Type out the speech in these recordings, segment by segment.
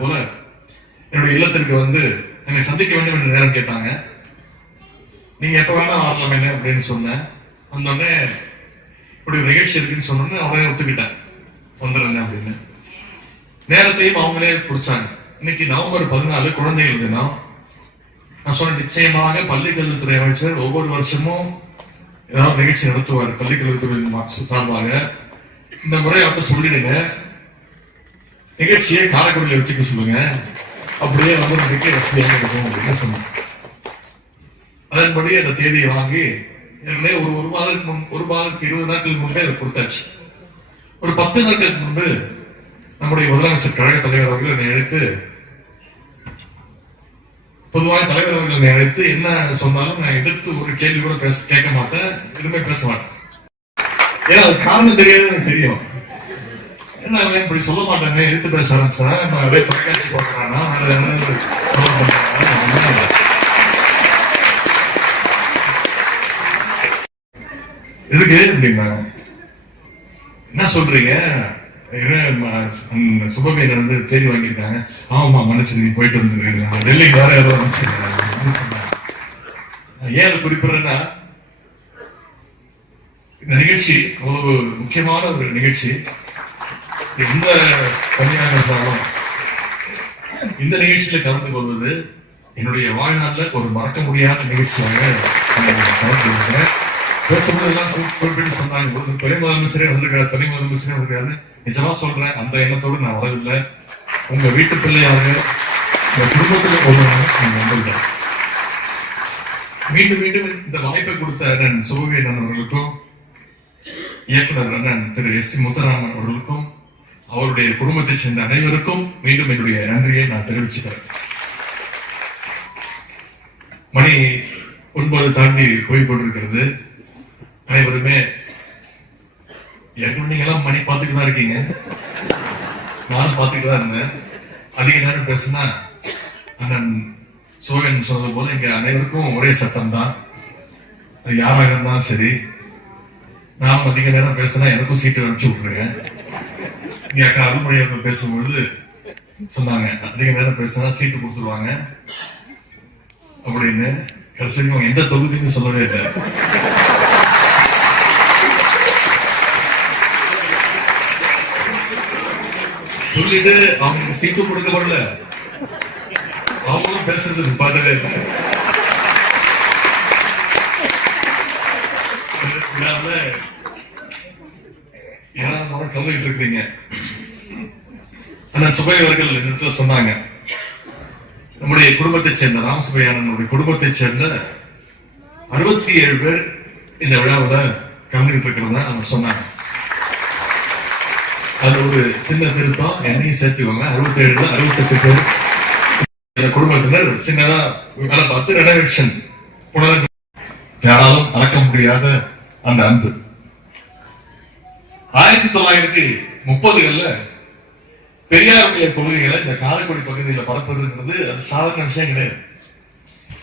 போல என்னுடைய இல்லத்திற்கு வந்து என்னை சந்திக்க வேண்டும் என்று நேரம் கேட்டாங்க. நீங்க எப்ப வேணா வரலாம் என்ன அப்படின்னு சொன்னேன். வந்தோடனே இப்படி ஒரு நிகழ்ச்சி இருக்குன்னு சொன்னோடனே அவரே ஒத்துக்கிட்டேன், வந்துடுறேன் அப்படின்னு. நேரத்தையும் அவங்களே பிடிச்சாங்க. இன்னைக்கு நவம்பர் 14 குழந்தைகள் தினம். நான் சொன்ன நிச்சயமாக பள்ளிக்கல்வித்துறை அமைச்சர் ஒவ்வொரு வருஷமும் ஏதாவது நிகழ்ச்சி நடத்துவார் பள்ளிக்கல்வித்துறை சார்பாக. இந்த முறை அவர்கிட்ட சொல்லிடுங்க, நிகழ்ச்சியை காரைக்குடியில் வச்சுக்க சொல்லுங்க, அப்படியே வந்து நினைக்க வசதியாக இருக்கும் அப்படின்னு சொன்னாங்க. அதன்படி அந்த தேதியை வாங்கி ஒரு மாதத்துக்கு 20 நாட்களுக்கு முன்பே அதை கொடுத்தாச்சு. ஒரு 10 நாட்களுக்கு முன்பு நம்முடைய முதலமைச்சர் கழக தலைவர் அவர்கள் என்னை அழைத்து, பொதுவாக தலைவர் அவர்கள் என்னை அழைத்து என்ன சொன்னாலும் நான் எதிர்த்து ஒரு கேள்வி கூட கேட்க மாட்டேன், எதுவுமே பேச மாட்டேன். ஏன்னா அது காரணம் தெரியாது, எனக்கு தெரியும். என்ன இப்படி சொல்ல மாட்டேங்க, எடுத்து பேச ஆரம்பிச்சேன், அப்படியே தொலைக்காட்சி பார்க்கறானா எதுக்கு அப்படின்னா, என்ன சொல்றீங்க, சுபமையில வந்து தேடி வாங்கியிருக்காங்க. ஆமா மன்னிச்சு, நீ போயிட்டு வந்துருக்கீங்க, டெல்லிக்கு வேற ஏதோ சொன்னாங்க. ஏன் குறிப்பிடுறேன்னா, இந்த நிகழ்ச்சி அவ்வளவு முக்கியமான ஒரு நிகழ்ச்சி. எந்த பணியாக இருந்தாலும் இந்த நிகழ்ச்சியில கலந்து கொள்வது என்னுடைய வாழ்நாளில் ஒரு மறக்க முடியாத நிகழ்ச்சியாக கலந்து கொள்கிறேன். பேசும்போது எல்லாம் குறிப்பிட்டு சொன்னாங்க, ஒரு துணை முதலமைச்சரே வந்திருக்காரு, துணை முதலமைச்சரே வந்திருக்காரு. நிஜமா சொல்றேன், அந்த எண்ணத்தோடு நான் வரவில்லை. உங்க வீட்டு பிள்ளையாக, உங்க குடும்பத்துல ஒருவராக வந்திருக்கேன். மீண்டும் மீண்டும் இந்த வாய்ப்பை கொடுத்த அண்ணன் சுபவீரன் அவர்களுக்கும், இயக்குனர் அண்ணன் திரு எஸ் டி முத்துராமன் அவர்களுக்கும், அவருடைய குடும்பத்தை சேர்ந்த அனைவருக்கும் மீண்டும் என்னுடைய நன்றியை நான் தெரிவிச்சுக்கிறேன். மணி 9 தாண்டி போய் கொண்டிருக்கிறது. அனைவருமே நீங்க எல்லாம் மணி பார்த்துட்டு தான் இருக்கீங்க, நானும் பார்த்துட்டு தான் இருந்தேன். அதிக நேரம் பேசுனா அண்ணன் சோகன் சொன்னது போல இங்க அனைவருக்கும் ஒரே சட்டம் தான், அது யாராக இருந்தாலும் சரி. நானும் அதிக நேரம் பேசினா எனக்கும் சீட்டு அனுப்பிச்சு விட்டுருங்க. இங்க அக்கா அருள்மொழி அவர்கள் பேசும்பொழுது சொன்னாங்க, அதிக நேரம் பேசினா சீட்டு கொடுத்துருவாங்க அப்படின்னு. கடைசியும் எந்த தொகுதின்னு சொல்லவே இல்லை. சொல்லிட்டு அவங்க சீட்டு கொடுக்கப்படல, அவங்களும் பேசுறது பாட்டவே இல்லை. கலந்துகிட்டு இருக்கிறீங்க. அண்ணன் சுபை அவர்கள் இந்த இடத்துல சொன்னாங்க, நம்முடைய குடும்பத்தை சேர்ந்த ராமசுபையானனுடைய குடும்பத்தை சேர்ந்த 67 பேர் இந்த விழாவில் கலந்துகிட்டு இருக்கிறதா அவங்க சொன்னாங்க. அது ஒரு சின்ன திருத்தம், என்னையும் சேர்த்துக்கோங்க. 67 68 பேர் குடும்பத்தினர் சின்னதா வேலை பார்த்து ரெனோவேஷன் யாராலும் மறக்க முடியாத அந்த அன்பு. 1930களில் பெரியாருடைய கொள்கைகளை இந்த காரைக்குடி பகுதியில் பரப்புறதுங்கிறது அது சாதாரண விஷயம் கிடையாது.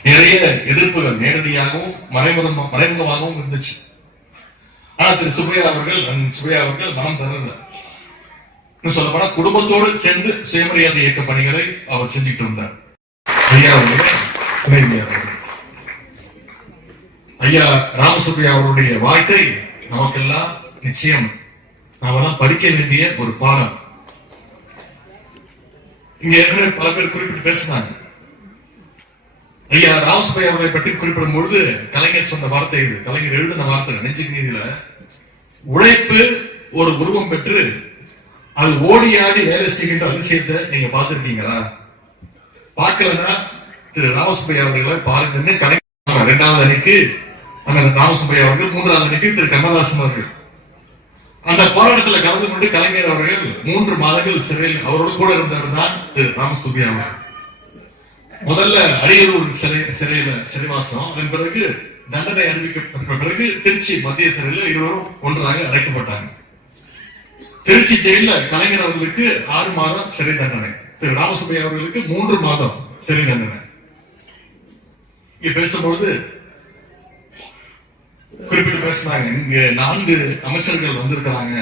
நிறைய எதிர்ப்புகள் நேரடியாகவும் மறைமுகமாகவும் இருந்துச்சு. ஆனா திரு சுப்பையா அவர்கள் மனம் திறந்த, சொல்ல போனா குடும்பத்தோடு சேர்ந்து சுயமரியாதை இயக்க பணிகளை அவர் செஞ்சுட்டு இருந்தார். ஐயா ராமசுப்பையா அவருடைய வாழ்க்கை நமக்கெல்லாம் நிச்சயம் நாமெல்லாம் படிக்க வேண்டிய ஒரு பாடம். இங்க ஏற்கனவே பல பேர் குறிப்பிட்டு பேசினாங்க. ஐயா ராமசுப்பையா அவர்களை பற்றி குறிப்பிடும் பொழுது கலைஞர் சொன்ன வார்த்தை இது, கலைஞர் எழுதின வார்த்தை நெஞ்சுக்கு நீதியில, உழைப்பு ஒரு உருவம் பெற்று அது ஓடி ஆடி வேலை செய்கின்ற அதிசயத்தை நீங்க பார்த்திருக்கீங்களா? பார்க்கலன்னா திரு ராமசுப்பையா அவர்களை பாருங்க. கலைஞர் 2வது அணிக்கு ராமசுப்பையா அவர்கள், 3வது அணிக்கு திரு கண்ணதாசன் அவர்கள். அந்த போராட்டத்தில் கலந்து கொண்டு கலைஞர் அவர்கள் 3 மாதங்கள் சிறையில் அவரோடு கூட இருந்தவர் தான் திரு ராமசுப்பையா அவர்கள். முதல்ல அரியலூர் சிறைவாசம், அதன் பிறகு தண்டனை அறிவிக்கப்பட்ட பிறகு திருச்சி மத்திய சிறையில் இருவரும் ஒன்றாக அடைக்கப்பட்டாங்க. திருச்சி ஜெயில கலைஞர் அவர்களுக்கு 6 மாதம் சிறை தண்டனை, திரு ராமசுப்பையா அவர்களுக்கு 3 மாதம் சிறை தண்டனை. இங்க பேசும்பொழுது குறிப்பிட்டு பேசினாங்க, இங்க 4 அமைச்சர்கள் வந்திருக்கிறாங்க,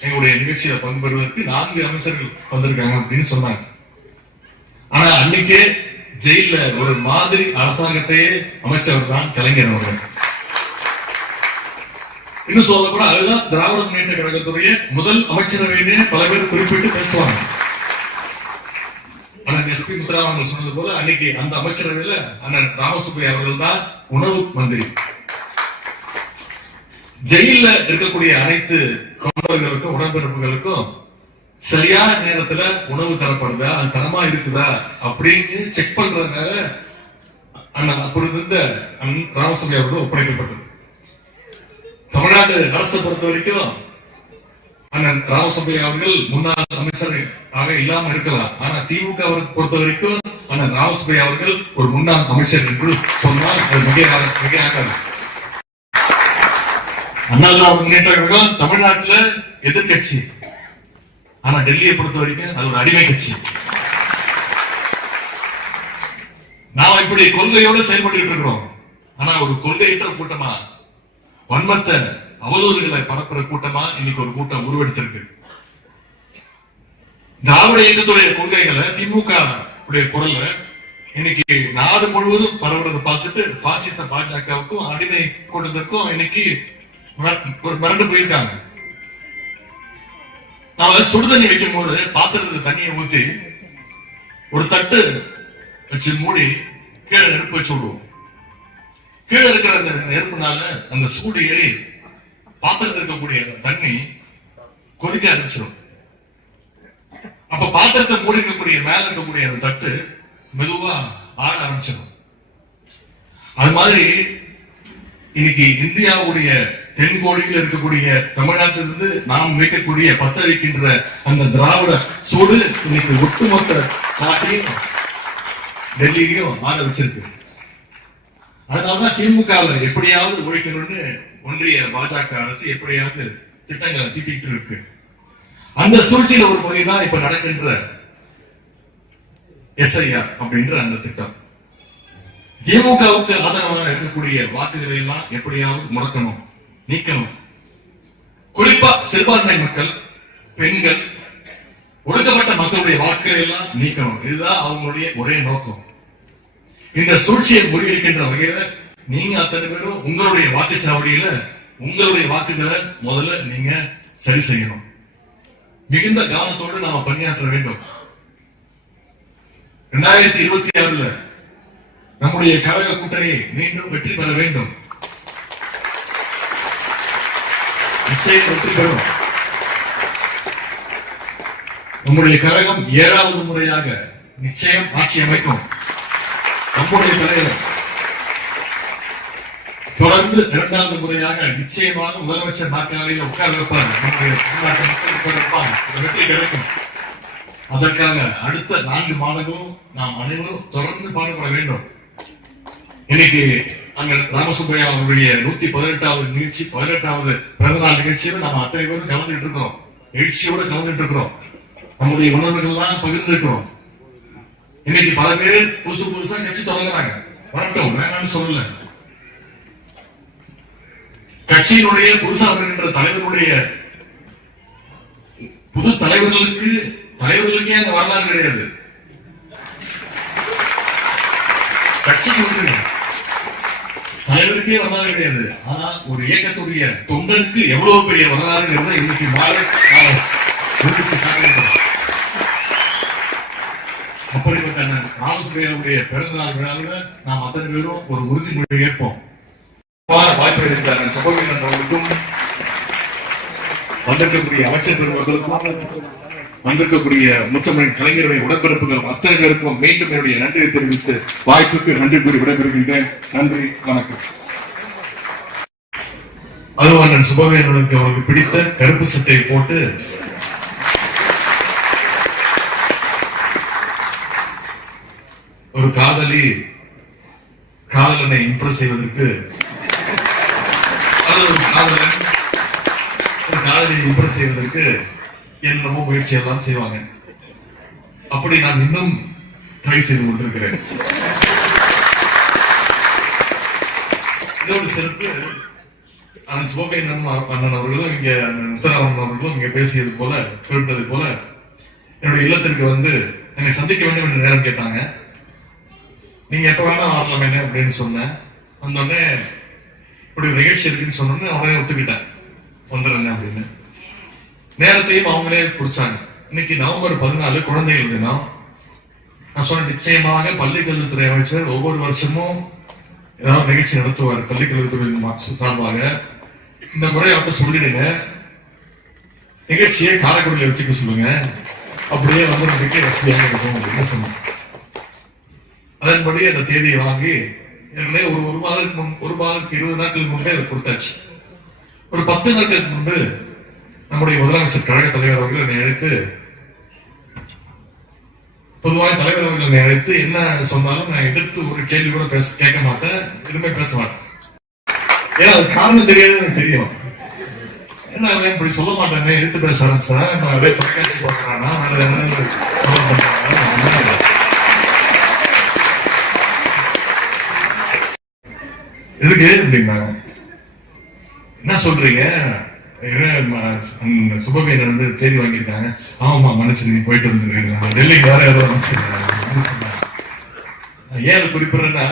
எங்களுடைய நிகழ்ச்சியில பங்கு பெறுவதற்கு 4 அமைச்சர்கள் வந்திருக்காங்க அப்படின்னு சொன்னாங்க. ஆனா அன்னைக்கே ஜெயில ஒரு மாதிரி அரசாங்கத்தையே அமைச்சவர் தான் கலைஞர் அவர்கள். இன்னும் சொல்ல கூட அதுதான் திராவிட முன்னேற்ற கழகத்துடைய முதல் அமைச்சரவையிலே பல பேர் குறிப்பிட்டு பேசுவாங்க. அண்ணன் எஸ் பி முத்துராமன் சொன்னது போல அன்னைக்கு அந்த அமைச்சரவையில அண்ணன் ராமசுப்பையா அவர்கள் தான் உணவு மந்திரி. ஜெயில இருக்கக்கூடிய அனைத்து தொண்டர்களுக்கும் உடன்பிறப்புகளுக்கும் சரியான நேரத்துல உணவு தரப்படுதா, அது தரமா இருக்குதா அப்படின்னு செக் பண்றதுனால அண்ணன் அப்படி இருந்த ராமசுப்பையா அவர்கள் ஒப்படைக்கப்பட்டது. தமிழ்நாடு அரசை பொறுத்த வரைக்கும் அண்ணன் ராமசுப்பையா அவர்கள் முன்னாள் அமைச்சராக இல்லாம இருக்கலாம். ஆனா திமுக பொறுத்த வரைக்கும் அண்ணன் ராமசுப்பையா அவர்கள் ஒரு முன்னாள் அமைச்சர் என்று சொன்னால் அது மிக ஆகாது. அண்ணா திராவிட முன்னேற்ற கழகம் தமிழ்நாட்டுல எதிர்கட்சி, ஆனா டெல்லியை பொறுத்த வரைக்கும் அது ஒரு அடிமை கட்சி. நாம இப்படி கொள்கையோடு செயல்பட்டு இருக்கிறோம். ஆனா ஒரு கொள்கையற்ற கூட்டமா, வன்மத்தை அவதூறுகளை பரப்புற கூட்டமா இன்னைக்கு ஒரு கூட்டம் உருவெடுத்திருக்கு. திராவிட இயக்கத்துடைய கொள்கைகளை திமுக குரல்ல இன்னைக்கு நாடு முழுவதும் பரவுறதை பார்த்துட்டு பாசிச பாஜகவுக்கும் அடிமை கொண்டதற்கும் இன்னைக்கு மிரண்டு போயிருக்காங்க. நாம சுடுதண்ணி வைக்கும் போது பாத்திரத்துல தண்ணியை ஊத்தி ஒரு தட்டு வச்சு மூடி கீழே நெருப்பு வச்சு விடுவோம். கீழே இருக்கிற அந்த நெருப்புனால அந்த சூடியை பாத்திரத்தில் இருக்கக்கூடிய தண்ணி கொதிக்க ஆரம்பிச்சிடும். அப்ப பாத்திரத்தை மூடி இருக்கக்கூடிய மேல இருக்கக்கூடிய அந்த தட்டு மெதுவா ஆட ஆரம்பிச்சிடும். அது மாதிரி இன்னைக்கு இந்தியாவுடைய தென்கோடியில் இருக்கக்கூடிய தமிழ்நாட்டிலிருந்து நாம் வைக்கக்கூடிய பத்த வைக்கின்ற அந்த திராவிட சூடு இன்னைக்கு ஒட்டுமொத்த நாட்டையும் டெல்லியிலையும் ஆட வச்சிருக்கு. அதனாலதான் திமுகவை எப்படியாவது ஒழிக்கணும்னு ஒன்றிய பாஜக அரசு எப்படியாவது திட்டங்களை தீட்டிட்டு இருக்கு. அந்த சூழ்ச்சியில ஒரு பகுதிதான் இப்ப நடக்கின்ற எஸ்ஐஆர் அப்படின்ற அந்த திட்டம். திமுகவுக்கு ஆதரவாக இருக்கக்கூடிய வாக்குகளை எல்லாம் எப்படியாவது முடக்கணும், நீக்கணும். குறிப்பா சிறுபான்மை மக்கள், பெண்கள், ஒடுக்கப்பட்ட மக்களுடைய வாக்குகளை எல்லாம் நீக்கணும். இதுதான் அவங்களுடைய ஒரே நோக்கம். இந்த சூழ்ச்சியை முறியடிக்கின்ற வகையில நீங்க அத்தனை பேரும் உங்களுடைய வாக்குச்சாவடியில உங்களுடைய வாக்குகளை முதல்ல நீங்க சரி செய்யணும். மிகுந்த கவனத்தோடு நாம பணியாற்ற வேண்டும். 2026 நம்முடைய கழக கூட்டணி மீண்டும் வெற்றி பெற வேண்டும். நிச்சயம் வெற்றி பெறும். நம்முடைய கழகம் 7வது முறையாக நிச்சயம் ஆட்சி அமைக்கும். நம்முடைய தலைவர் தொடர்ந்து 2வது முறையாக நிச்சயமாக முதலமைச்சர் நாற்காலியில் உட்கார வைப்பார். நம்முடைய தமிழ்நாட்டு மக்கள் வெற்றி கிடைக்கும். அதற்காக அடுத்த 4 மாதங்களும் நாம் அனைவரும் தொடர்ந்து பாடுபட வேண்டும். இன்னைக்கு அண்ணன் ராமசுப்பையா அவருடைய 118வது நிகழ்ச்சி, 18வது பிறந்தநாள் நிகழ்ச்சியில நம்ம அத்தனை பேரும் கலந்துட்டு இருக்கிறோம். எழுச்சியோடு கலந்துட்டு இருக்கிறோம். நம்முடைய உணர்வுகள் எல்லாம் பகிர்ந்து இருக்கிறோம். இன்னைக்கு பல பேர் புதுசா கட்சி தொடங்குறாங்க. வரட்டும், வேணாம்னு சொல்லல. கட்சியினுடைய புதுசா வருகின்ற தலைவருடைய புது தலைவர்களுக்கே அந்த வரலாறு கிடையாது. கட்சிக்கு வந்து தலைவருக்கே வரலாறு கிடையாது. ஆனா ஒரு இயக்கத்துடைய தொண்டனுக்கு எவ்வளவு பெரிய வரலாறு இன்னைக்கு அப்படிப்பட்ட ராமசுப்பையாவுடைய பிறந்தநாள் விழாவில் நாம் அத்தனை பேரும் ஒரு உறுதிமொழி ஏற்போம். வாய்ப்பு இருக்கிறார் சகோதரன் அவர்களுக்கும், வந்திருக்கக்கூடிய அமைச்சர் பெருமக்களுக்கும், வந்திருக்கக்கூடிய முத்தமிழ் கலைஞருடைய உடன்பிறப்புகள் அத்தனை பேருக்கும் மீண்டும் என்னுடைய நன்றியை தெரிவித்து வாய்ப்புக்கு நன்றி கூறி விடைபெறுகின்றேன். நன்றி, வணக்கம். அதுவான் சுபவேனுக்கு அவருக்கு பிடித்த கருப்பு சட்டையை போட்டு ஒரு காதலனை இம்ப்ரெஸ் செய்வதற்கு, காதலை இம்ப்ரெஸ் செய்வதற்கு என்னமோ முயற்சி எல்லாம் செய்வாங்க. அப்படி நான் இன்னும் ட்ரை செய்து கொண்டிருக்கிறேன். இதோடு சிறப்பு அண்ணன் சிவகேந்திரன் அண்ணன் அவர்களும் இங்க முத்தராமன் அவர்களும் இங்க பேசியது போல, குறிப்பிட்டது போல, என்னுடைய இல்லத்திற்கு வந்து என்னை சந்திக்க வேண்டும் என்று நேரம் கேட்டாங்க. நீங்க எப்ப வேணா வரலாம் என்ன அப்படின்னு சொன்னேன். வந்தோடனே இப்படி ஒரு நிகழ்ச்சி இருக்குன்னு சொன்னோன்னு அவனே ஒத்துக்கிட்டேன், வந்துடுறேன் அப்படின்னு. நேரத்தையும் அவங்களே குறிச்சாங்க. இன்னைக்கு நவம்பர் 14 குழந்தைகள் தினம். நான் சொன்ன நிச்சயமாக பள்ளிக்கல்வித்துறை அமைச்சர் ஒவ்வொரு வருஷமும் ஏதாவது நிகழ்ச்சி நடத்துவார் பள்ளிக்கல்வித்துறை சார்பாக. இந்த முறை அவர்கிட்ட சொல்லிடுங்க, நிகழ்ச்சியை காரைக்குடியில் வச்சுக்க சொல்லுங்க, அப்படியே வந்து நமக்கு வசதியாக இருக்கும் அப்படின்னு சொன்னாங்க. அதன்படி அந்த தேதியை வாங்கி ஒரு மாதத்துக்கு 20 நாட்களுக்கு முன்பே அதை கொடுத்தாச்சு. ஒரு 10 நாட்களுக்கு முன்பு நம்முடைய முதலமைச்சர் கழக தலைவர் அவர்கள் என்னை அழைத்து, பொதுவாக தலைவர் அவர்கள் என்னை அழைத்து என்ன சொன்னாலும் நான் எதிர்த்து ஒரு கேள்வி கூட கேட்க மாட்டேன், எதுவுமே பேச மாட்டேன். ஏன்னா அது காரணம் தெரியாது எனக்கு தெரியும். என்ன இப்படி சொல்ல மாட்டேன், எதிர்த்து பேச ஆரம்பிச்சா நான் அதே தொலைக்காட்சி பார்க்கறானா வேற என்ன சொல்ல பண்றாங்க. எதுக்கு அப்படின்னா என்ன சொல்றீங்க, சுபவேந்தர் வந்து தேதி வாங்கியிருக்காங்க. ஆமா மனுஷன் நீ போயிட்டு வந்துருக்கீங்க, டெல்லிக்கு வேற யாரோ சொன்னாங்க. ஏன் அதை குறிப்பிடுறேன்னா,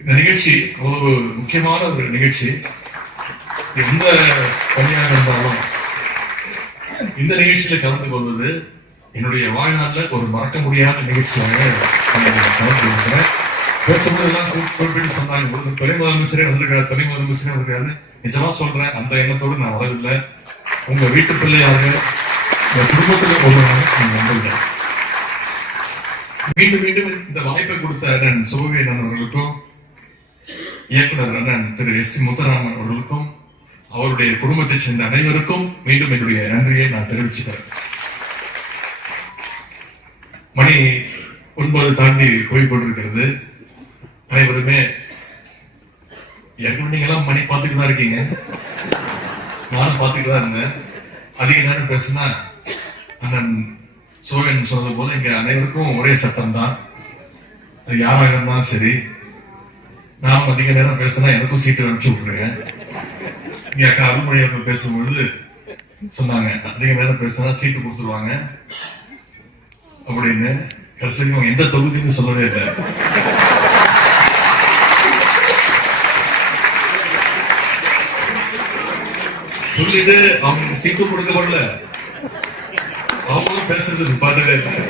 இந்த நிகழ்ச்சி அவ்வளவு முக்கியமான ஒரு நிகழ்ச்சி. எந்த பணியாக இருந்தாலும் இந்த நிகழ்ச்சியில கலந்து கொள்வது என்னுடைய வாழ்நாளில் ஒரு மறக்க முடியாத நிகழ்ச்சியாக கலந்து கொள்கிறேன். பேசும்போது எல்லாம் குறிப்பிட்டு சொன்னாங்க, துணை முதலமைச்சரே வந்திருக்காரு, துணை முதலமைச்சரே வந்திருக்காரு. நிஜமா சொல்றேன், அந்த எண்ணத்தோடு நான் வரவில்லை. உங்க வீட்டு பிள்ளையாக உங்க குடும்பத்துல வந்திருக்கேன். மீண்டும் மீண்டும் இந்த வாய்ப்பை கொடுத்த அண்ணன் சுபவேந்தன் அவர்களுக்கும், இயக்குனர் அண்ணன் திரு S.T. முத்துராமன் அவர்களுக்கும், அவருடைய குடும்பத்தை சேர்ந்த அனைவருக்கும் மீண்டும் என்னுடைய நன்றியை நான் தெரிவிச்சுக்கிறேன். மணி 9 தாண்டி போய் கொண்டிருக்கிறது. அனைவருமே ஏற்கனவே நீங்க எல்லாம் மணி பார்த்துட்டு தான் இருக்கீங்க, நானும் பார்த்துட்டு தான் இருந்தேன். அதிக நேரம் பேசுனா அண்ணன் சோழன் சொன்னது போல இங்க அனைவருக்கும் ஒரே சட்டம் தான், அது யாராக இருந்தாலும் சரி. நானும் அதிக நேரம் பேசினா எனக்கும் சீட்டு அனுப்பிச்சு விட்டுருங்க. இங்க அக்கா அருள்மொழி அவர்கள் பேசும்பொழுது சொன்னாங்க, அதிக நேரம் பேசினா சீட்டு கொடுத்துருவாங்க அப்படின்னு. கடைசியும் எந்த தொகுதின்னு சொல்லவே இல்லை. சொல்லிட்டு அவங்க சீட்டு கொடுக்கப்படல, அவங்களும் பேசுறது பாட்டதே இல்லை.